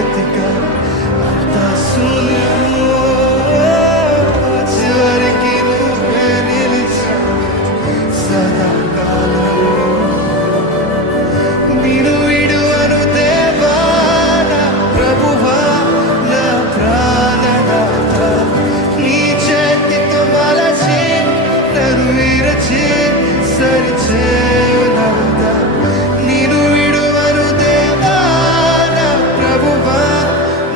బతికా అంత శూన్యము, చివరికి నువ్వే నిలిచావు సదాకాలము. నిన్ను విడువను దేవా నా ప్రభువా నా ప్రాణనాథ, నీ చేతితో మలచి నన్ను విరచి సరిచేయునాథ. నిన్ను విడువను దేవా నా ప్రభువా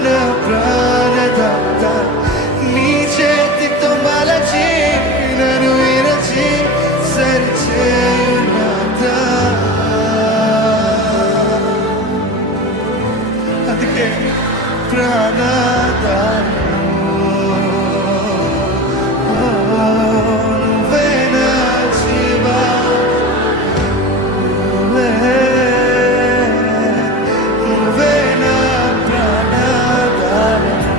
నా ప్రాణనాథ, నీ చేతితో మలచి నన్ను విరచి సరిచేయునాథ. అందుకే ప్రాణదాయను నువ్వే నా జీవా, నువ్వే నా ప్రాణదాయను,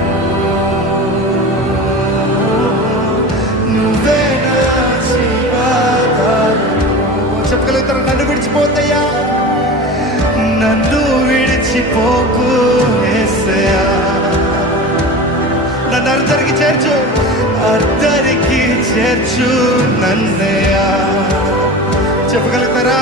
నువ్వే నా జీవాదాయను. చెప్పగలుగుతారు? నన్ను విడిచిపోతయ్యా, నన్ను విడిచిపోకు యేసయ్యా, నన్ను అద్దరికి చేర్చు, అద్దరికి చేర్చు నన్నయ్యా. చెప్పగలుగుతారా?